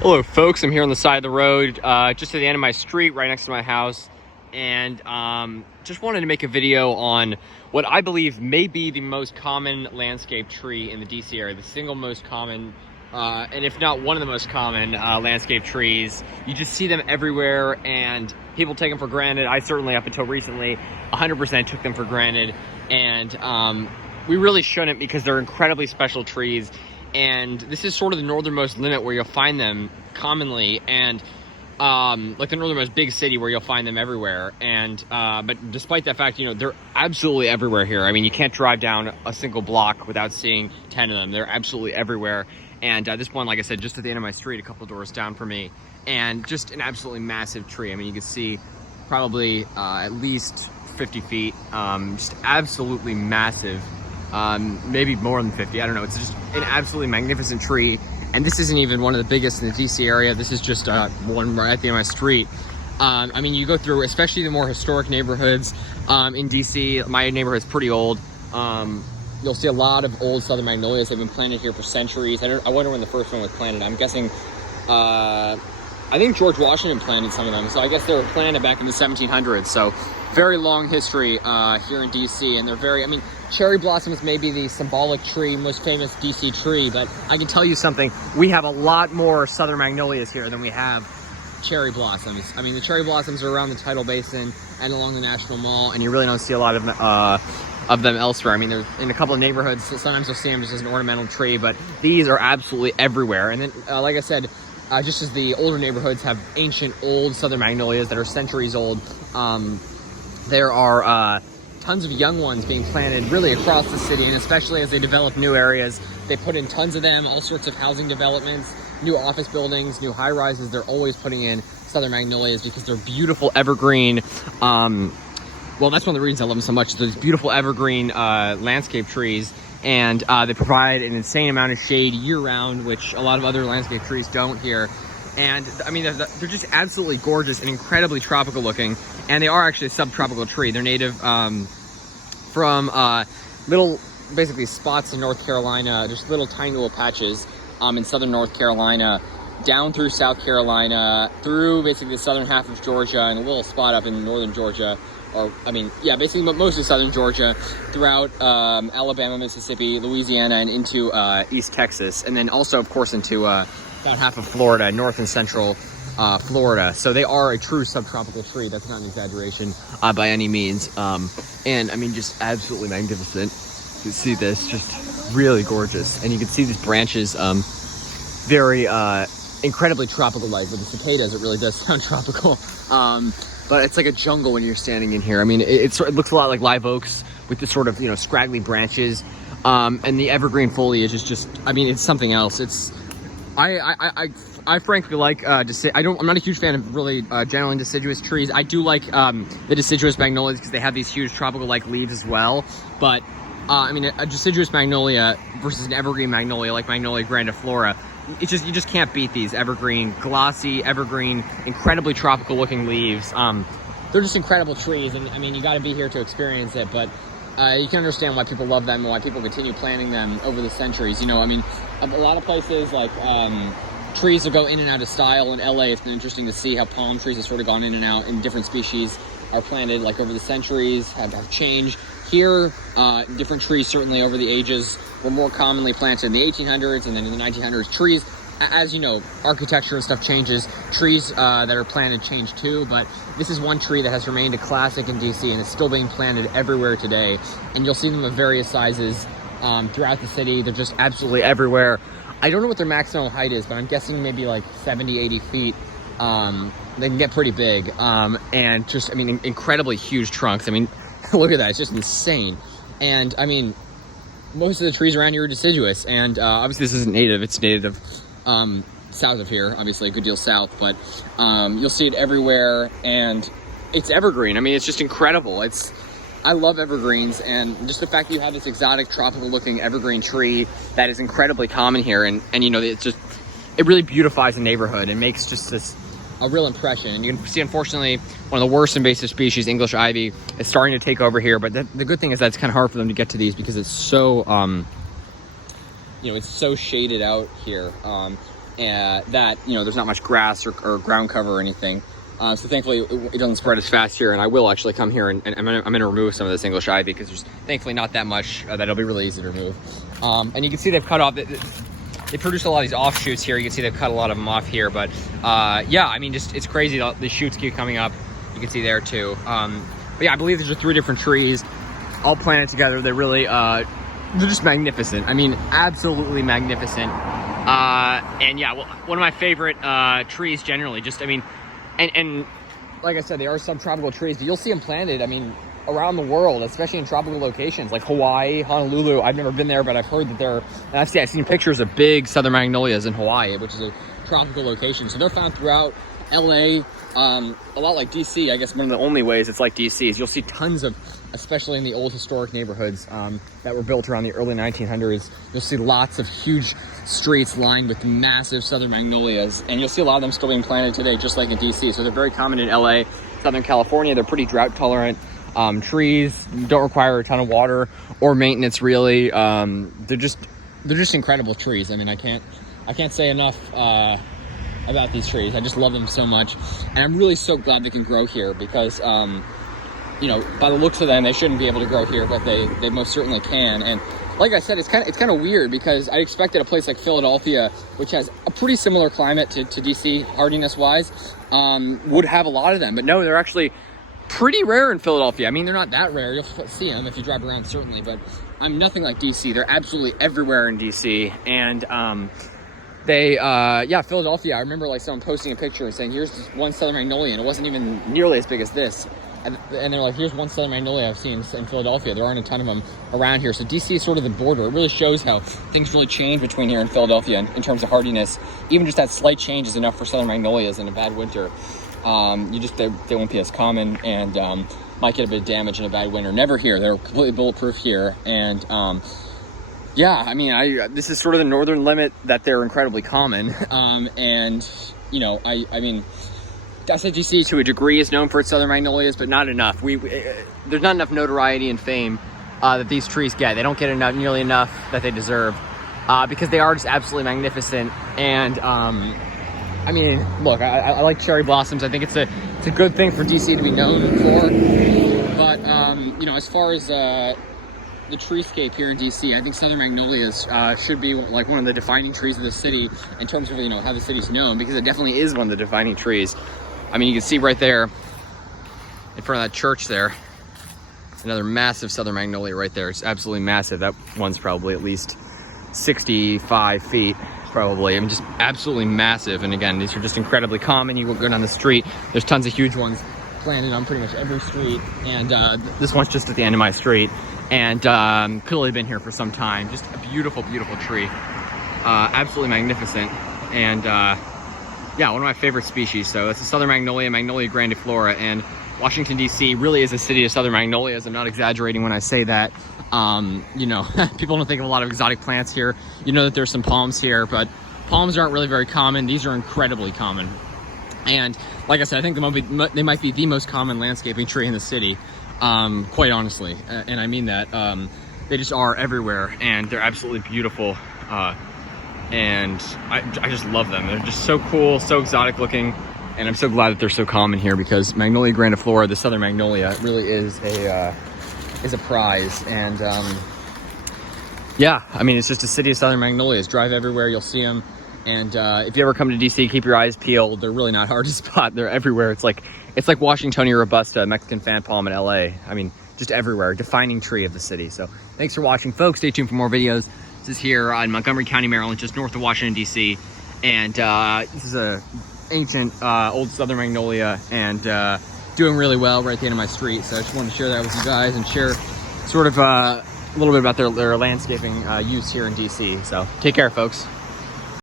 Hello folks, I'm here on the side of the road, just at the end of my street, right next to my house, and just wanted to make a video on what I believe may be the most common landscape tree in the DC area, the single most common, and if not one of the most common landscape trees. You just see them everywhere, and people take them for granted. I certainly, up until recently, 100% took them for granted, and we really shouldn't, because they're incredibly special trees. And this is sort of the northernmost limit where you'll find them commonly, and like the northernmost big city where you'll find them everywhere. And but despite that fact, you know, they're absolutely everywhere here. I mean, you can't drive down a single block without seeing 10 of them. They're absolutely everywhere. And this one, like I said, just at the end of my street, a couple doors down from me, and just an absolutely massive tree. I mean, you can see probably at least 50 feet, just absolutely massive. Maybe more than 50, I don't know. It's just an absolutely magnificent tree. And this isn't even one of the biggest in the DC area. This is just one right at the end of my street. I mean, you go through, especially the more historic neighborhoods in DC. My neighborhood's pretty old. You'll see a lot of old southern magnolias. They've been planted here for centuries. I wonder when the first one was planted. I'm guessing, I think George Washington planted some of them. So I guess they were planted back in the 1700s. So very long history here in DC. And they're very, I mean, cherry blossoms may be the symbolic tree, most famous DC tree, but I can tell you something, we have a lot more southern magnolias here than we have cherry blossoms. I mean, the cherry blossoms are around the Tidal Basin and along the National Mall, and you really don't see a lot of them elsewhere. I mean, there's in a couple of neighborhoods, so sometimes you'll see them just as an ornamental tree, but these are absolutely everywhere. And then, like I said, just as the older neighborhoods have ancient old southern magnolias that are centuries old, there are tons of young ones being planted really across the city, and especially as they develop new areas, they put in tons of them, all sorts of housing developments, new office buildings, new high-rises. They're always putting in southern magnolias because they're beautiful evergreen. Well, that's one of the reasons I love them so much. Those beautiful evergreen landscape trees, and they provide an insane amount of shade year-round, which a lot of other landscape trees don't here. And I mean, they're just absolutely gorgeous and incredibly tropical looking. And they are actually a subtropical tree. They're native from little, basically spots in North Carolina, just little tiny little patches in southern North Carolina, down through South Carolina, through basically the southern half of Georgia, and a little spot up in northern Georgia. Or, I mean, yeah, basically mostly southern Georgia, throughout Alabama, Mississippi, Louisiana, and into East Texas. And then also, of course, into about half of Florida, north and central Florida. So they are a true subtropical tree. That's not an exaggeration by any means. And I mean, just absolutely magnificent. You can see this, just really gorgeous. And you can see these branches, very incredibly tropical-like. With the cicadas, it really does sound tropical. But it's like a jungle when you're standing in here. I mean, it looks a lot like live oaks with the sort of, you know, scraggly branches. And the evergreen foliage is just, I mean, it's something else. It's, I frankly like, I'm not a huge fan of really general and deciduous trees. I do like the deciduous magnolias because they have these huge tropical-like leaves as well. But, I mean, a deciduous magnolia versus an evergreen magnolia like Magnolia grandiflora, you just can't beat these evergreen, glossy, evergreen, incredibly tropical-looking leaves. They're just incredible trees, and I mean, you got to be here to experience it, but you can understand why people love them and why people continue planting them over the centuries. You know, I mean, a lot of places, like, trees will go in and out of style. In LA, it's been interesting to see how palm trees have sort of gone in and out, and different species are planted, like, over the centuries, have changed. Here, different trees, certainly over the ages, were more commonly planted in the 1800s, and then in the 1900s. Trees, as you know, architecture and stuff changes. Trees that are planted change too, but this is one tree that has remained a classic in DC, and it's still being planted everywhere today. And you'll see them of various sizes throughout the city. They're just absolutely everywhere. I don't know what their maximum height is, but I'm guessing maybe like 70, 80 feet. They can get pretty big, and just, I mean, incredibly huge trunks. I mean, look at that, it's just insane. And I mean, most of the trees around here are deciduous, and obviously this isn't native. It's native south of here, obviously a good deal south, but you'll see it everywhere, and it's evergreen. I mean, it's just incredible. I love evergreens, and just the fact that you have this exotic tropical looking evergreen tree that is incredibly common here, and you know, it really beautifies the neighborhood and makes just a real impression. And you can see, unfortunately, one of the worst invasive species, English ivy, is starting to take over here. But the good thing is that it's kind of hard for them to get to these because it's so, you know, it's so shaded out here. that, you know, there's not much grass or ground cover or anything. So thankfully it doesn't spread as fast here, and I will actually come here and I'm gonna remove some of this English ivy because there's thankfully not that much that it'll be really easy to remove. And you can see they've cut off, they produce a lot of these offshoots here. You can see they've cut a lot of them off here, but yeah, I mean, just it's crazy. The shoots keep coming up. You can see there too. But yeah, I believe these are 3 different trees all planted together. They're really, they're just magnificent. I mean, absolutely magnificent. And yeah, well, one of my favorite trees generally. Just, I mean, and like I said, they are subtropical trees, but you'll see them planted, I mean, around the world, especially in tropical locations like Hawaii, Honolulu. I've never been there, but I've heard that and I've seen pictures of big southern magnolias in Hawaii, which is a tropical location. So they're found throughout LA, a lot like DC. I guess one of the only ways it's like DC is you'll see tons of, especially in the old historic neighborhoods that were built around the early 1900s, you'll see lots of huge streets lined with massive southern magnolias, and you'll see a lot of them still being planted today, just like in DC. So they're very common in LA, Southern California. They're pretty drought tolerant trees, don't require a ton of water or maintenance really. They're just incredible trees. I mean, I can't say enough about these trees. I just love them so much, and I'm really so glad they can grow here because you know, by the looks of them, they shouldn't be able to grow here, but they most certainly can. And like I said, it's kind of weird because I expected a place like Philadelphia, which has a pretty similar climate to DC hardiness wise, would have a lot of them, but no, they're actually pretty rare in Philadelphia. I mean, they're not that rare. You'll see them if you drive around, certainly, but I'm nothing like DC. They're absolutely everywhere in DC. And yeah, Philadelphia, I remember like someone posting a picture and saying, here's one southern magnolia, and it wasn't even nearly as big as this. And they're like, here's one southern magnolia I've seen in Philadelphia. There aren't a ton of them around here. So DC is sort of the border. It really shows how things really change between here and Philadelphia in terms of hardiness. Even just that slight change is enough for southern magnolias in a bad winter. They won't be as common, and might get a bit of damage in a bad winter. Never here. They're completely bulletproof here. And yeah, I mean, this is sort of the northern limit that they're incredibly common. And you know, I mean, DC to a degree is known for its southern magnolias, but not enough. There's not enough notoriety and fame that these trees get. They don't get nearly enough that they deserve because they are just absolutely magnificent. And I mean, look, I like cherry blossoms. I think it's a good thing for DC to be known for. But you know, as far as the treescape here in DC, I think southern magnolias should be like one of the defining trees of the city in terms of, you know, how the city's known, because it definitely is one of the defining trees. I mean, you can see right there in front of that church there, another massive southern magnolia right there. It's absolutely massive. That one's probably at least 65 feet, probably. I mean, just absolutely massive. And again, these are just incredibly common. You go down the street, there's tons of huge ones planted on pretty much every street. And this one's just at the end of my street. And clearly been here for some time. Just a beautiful, beautiful tree. Absolutely magnificent. And yeah, one of my favorite species. So it's a southern magnolia, Magnolia grandiflora, and Washington DC really is a city of southern magnolias. I'm not exaggerating when I say that. You know, people don't think of a lot of exotic plants here. You know that there's some palms here, but palms aren't really very common. These are incredibly common. And like I said, I think they might be the most common landscaping tree in the city, quite honestly. And I mean that. They just are everywhere, and they're absolutely beautiful. And I just love them. They're just so cool, so exotic looking, and I'm so glad that they're so common here, because Magnolia grandiflora, the southern magnolia, really is a prize. And yeah, I mean, it's just a city of southern magnolias. Drive everywhere, you'll see them. And if you ever come to DC, keep your eyes peeled. They're really not hard to spot. They're everywhere. It's like Washingtonia robusta, Mexican fan palm in LA. I mean, just everywhere, defining tree of the city. So thanks for watching, folks. Stay tuned for more videos. This is here in Montgomery County, Maryland, just north of Washington, D.C. And this is a ancient old southern magnolia, and doing really well right at the end of my street. So I just wanted to share that with you guys and share sort of a little bit about their landscaping use here in D.C. So take care, folks.